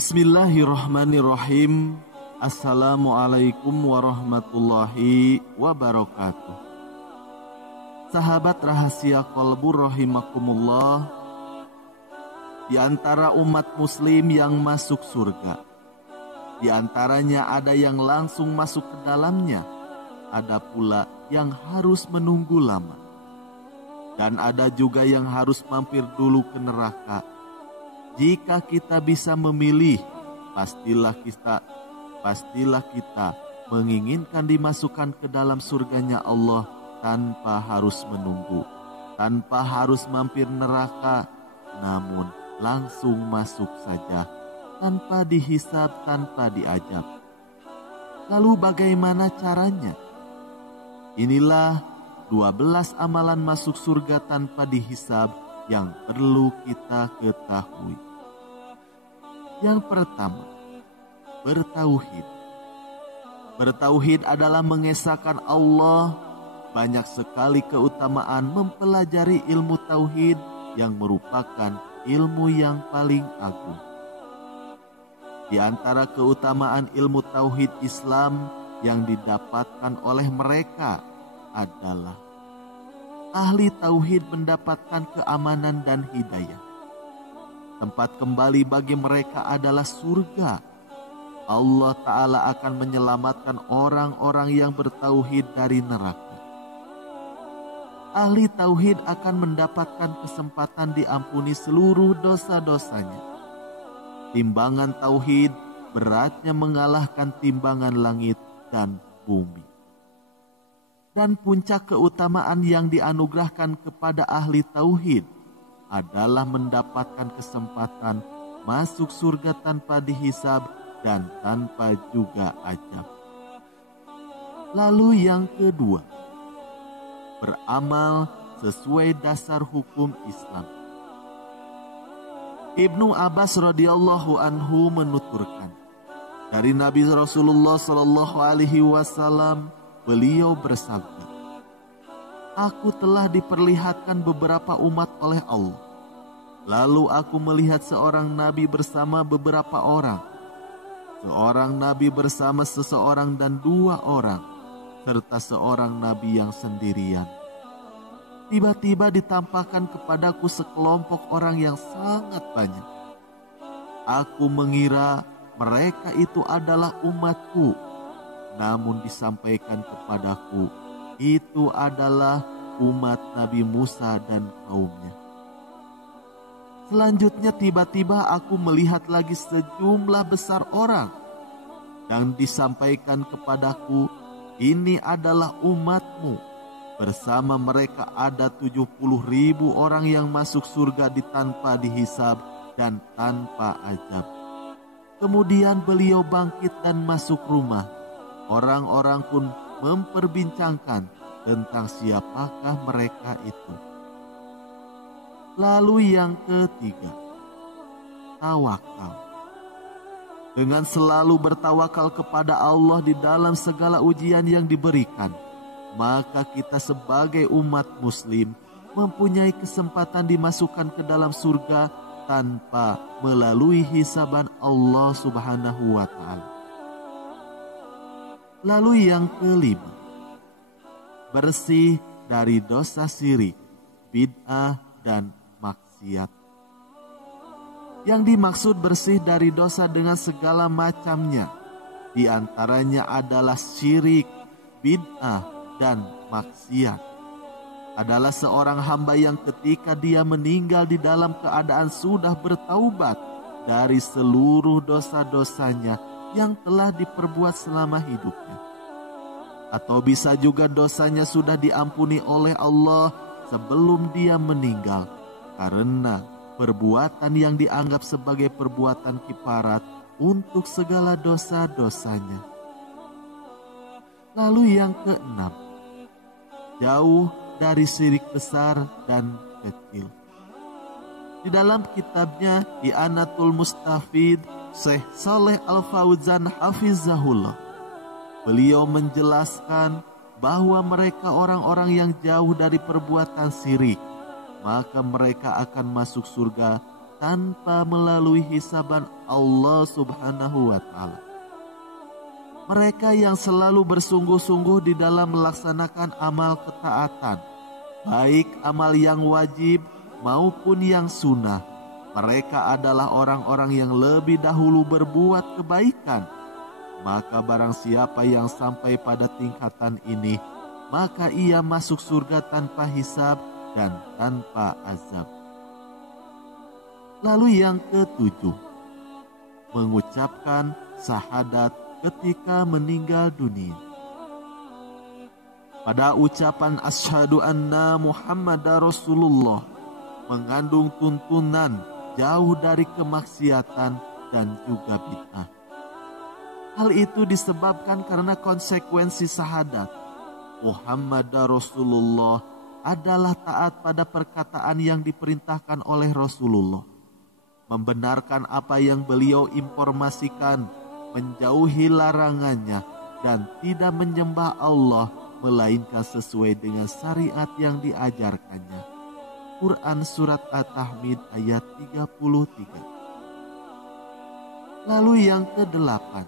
Bismillahirrahmanirrahim. Assalamualaikum warahmatullahi wabarakatuh. Sahabat rahasia kolbu rahimakumullah, di antara umat muslim yang masuk surga, di antaranya ada yang langsung masuk ke dalamnya, ada pula yang harus menunggu lama, dan ada juga yang harus mampir dulu ke neraka. Jika kita bisa memilih, pastilah kita menginginkan dimasukkan ke dalam surganya Allah tanpa harus menunggu, tanpa harus mampir neraka, namun langsung masuk saja, tanpa dihisab, tanpa diajab. Lalu bagaimana caranya? Inilah 12 amalan masuk surga tanpa dihisab yang perlu kita ketahui. Yang pertama, bertauhid. Bertauhid adalah mengesahkan Allah. Banyak sekali keutamaan mempelajari ilmu tauhid yang merupakan ilmu yang paling agung. Di antara keutamaan ilmu tauhid Islam yang didapatkan oleh mereka adalah ahli tauhid mendapatkan keamanan dan hidayah. Tempat kembali bagi mereka adalah surga. Allah Ta'ala akan menyelamatkan orang-orang yang bertauhid dari neraka. Ahli tauhid akan mendapatkan kesempatan diampuni seluruh dosa-dosanya. Timbangan tauhid beratnya mengalahkan timbangan langit dan bumi. Dan puncak keutamaan yang dianugerahkan kepada ahli tauhid adalah mendapatkan kesempatan masuk surga tanpa dihisab dan tanpa juga ajab. Lalu yang kedua, beramal sesuai dasar hukum Islam. Ibnu Abbas radhiyallahu anhu menuturkan, dari Nabi Rasulullah sallallahu alaihi wasallam, beliau bersabda, "Aku telah diperlihatkan beberapa umat oleh Allah. Lalu aku melihat seorang nabi bersama beberapa orang, seorang nabi bersama seseorang dan 2 orang, serta seorang nabi yang sendirian. Tiba-tiba ditampakkan kepadaku sekelompok orang yang sangat banyak. Aku mengira mereka itu adalah umatku. Namun disampaikan kepadaku, itu adalah umat Nabi Musa dan kaumnya. Selanjutnya tiba-tiba aku melihat lagi sejumlah besar orang. Dan disampaikan kepadaku, ini adalah umatmu. Bersama mereka ada 70.000 orang yang masuk surga tanpa dihisab dan tanpa ajab. Kemudian beliau bangkit dan masuk rumah. Orang-orang pun memperbincangkan tentang siapakah mereka itu. Lalu yang ketiga, tawakal. Dengan selalu bertawakal kepada Allah di dalam segala ujian yang diberikan, maka kita sebagai umat muslim mempunyai kesempatan dimasukkan ke dalam surga tanpa melalui hisaban Allah Subhanahu wa Ta'ala. Lalu yang kelima, bersih dari dosa syirik, bid'ah, dan maksiat. Yang dimaksud bersih dari dosa dengan segala macamnya, di antaranya adalah syirik, bid'ah, dan maksiat. Adalah seorang hamba yang ketika dia meninggal di dalam keadaan sudah bertaubat dari seluruh dosa-dosanya yang telah diperbuat selama hidupnya. Atau bisa juga dosanya sudah diampuni oleh Allah sebelum dia meninggal, karena perbuatan yang dianggap sebagai perbuatan kifarat untuk segala dosa-dosanya. Lalu yang keenam, jauh dari syirik besar dan kecil. Di dalam kitabnya I'anatul Mustafid, Syekh Saleh Al-Fauzan Hafizahullah, beliau menjelaskan bahwa mereka orang-orang yang jauh dari perbuatan syirik, maka mereka akan masuk surga tanpa melalui hisaban Allah Subhanahu wa Ta'ala. Mereka yang selalu bersungguh-sungguh di dalam melaksanakan amal ketaatan, baik amal yang wajib maupun yang sunnah, mereka adalah orang-orang yang lebih dahulu berbuat kebaikan. Maka barang siapa yang sampai pada tingkatan ini, maka ia masuk surga tanpa hisab dan tanpa azab. Lalu yang ketujuh, mengucapkan syahadat ketika meninggal dunia. Pada ucapan asyhadu anna Muhammadar Rasulullah mengandung tuntunan jauh dari kemaksiatan dan juga bid'ah. Hal itu disebabkan karena konsekuensi syahadat Muhammadar Rasulullah adalah taat pada perkataan yang diperintahkan oleh Rasulullah, membenarkan apa yang beliau informasikan, menjauhi larangannya, dan tidak menyembah Allah melainkan sesuai dengan syariat yang diajarkannya. Quran Surat At-Tahmid ayat 33. Lalu yang ke-8,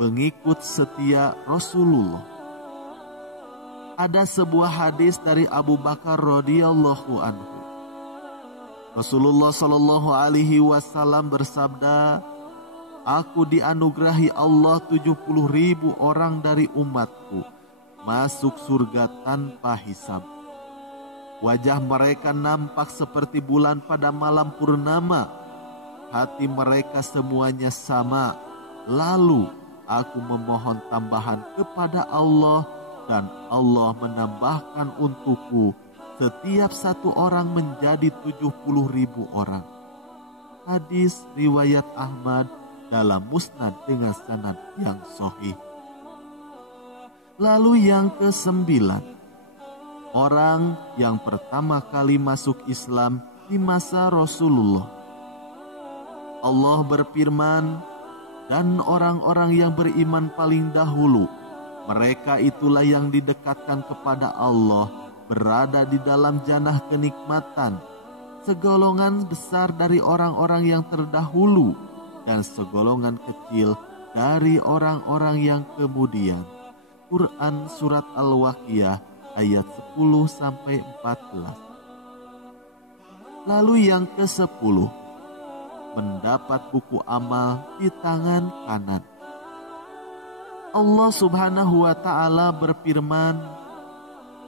pengikut setia Rasulullah. Ada sebuah hadis dari Abu Bakar radhiyallahu anhu. Rasulullah Shallallahu alaihi wasallam bersabda, "Aku dianugerahi Allah 70.000 orang dari umatku masuk surga tanpa hisab. Wajah mereka nampak seperti bulan pada malam purnama. Hati mereka semuanya sama. Lalu aku memohon tambahan kepada Allah, dan Allah menambahkan untukku setiap satu orang menjadi 70.000 orang." Hadis riwayat Ahmad dalam Musnad dengan sanad yang sahih. Lalu yang ke-9, orang yang pertama kali masuk Islam di masa Rasulullah. Allah berfirman, "Dan orang-orang yang beriman paling dahulu, mereka itulah yang didekatkan kepada Allah, berada di dalam jannah kenikmatan, segolongan besar dari orang-orang yang terdahulu, dan segolongan kecil dari orang-orang yang kemudian." Quran Surat Al-Waqiah ayat 10-14. Lalu yang ke-10, mendapat buku amal di tangan kanan. Allah Subhanahu wa Ta'ala berfirman,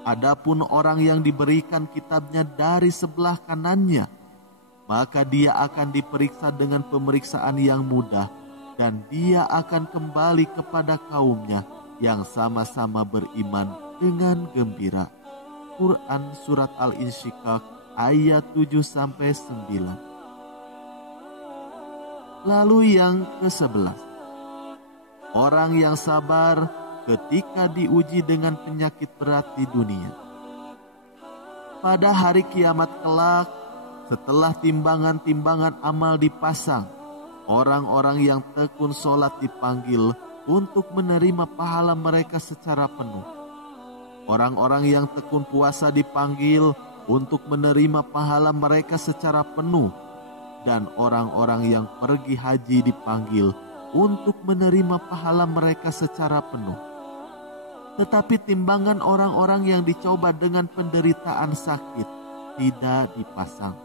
"Adapun orang yang diberikan kitabnya dari sebelah kanannya, maka dia akan diperiksa dengan pemeriksaan yang mudah, dan dia akan kembali kepada kaumnya yang sama-sama beriman dengan gembira." Quran Surat Al-Insyiqaq ayat 7-9. Lalu yang ke-11, orang yang sabar ketika diuji dengan penyakit berat di dunia. Pada hari kiamat kelak, setelah timbangan-timbangan amal dipasang, orang-orang yang tekun sholat dipanggil untuk menerima pahala mereka secara penuh. Orang-orang yang tekun puasa dipanggil untuk menerima pahala mereka secara penuh. Dan orang-orang yang pergi haji dipanggil untuk menerima pahala mereka secara penuh. Tetapi timbangan orang-orang yang dicoba dengan penderitaan sakit tidak dipasang.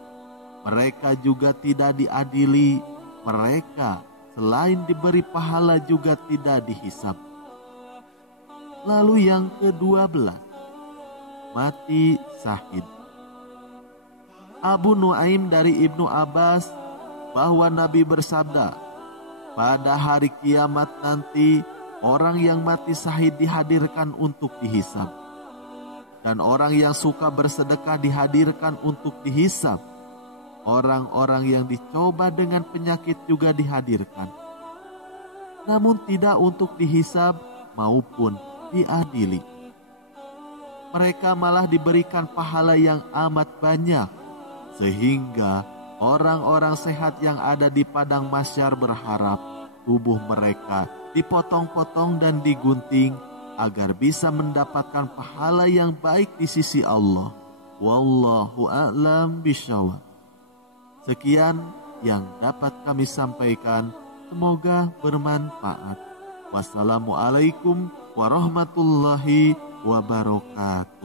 Mereka juga tidak diadili. Mereka selain diberi pahala juga tidak dihisab. Lalu yang ke-12, mati syahid. Abu Nuaim dari Ibnu Abbas bahwa Nabi bersabda, pada hari kiamat nanti orang yang mati syahid dihadirkan untuk dihisab, dan orang yang suka bersedekah dihadirkan untuk dihisab. Orang-orang yang dicoba dengan penyakit juga dihadirkan, namun tidak untuk dihisab maupun diadili. Mereka malah diberikan pahala yang amat banyak, sehingga orang-orang sehat yang ada di padang mahsyar berharap tubuh mereka dipotong-potong dan digunting agar bisa mendapatkan pahala yang baik di sisi Allah. Wallahu a'lam bishawab. Sekian yang dapat kami sampaikan, semoga bermanfaat. Wassalamualaikum warahmatullahi wabarakatuh.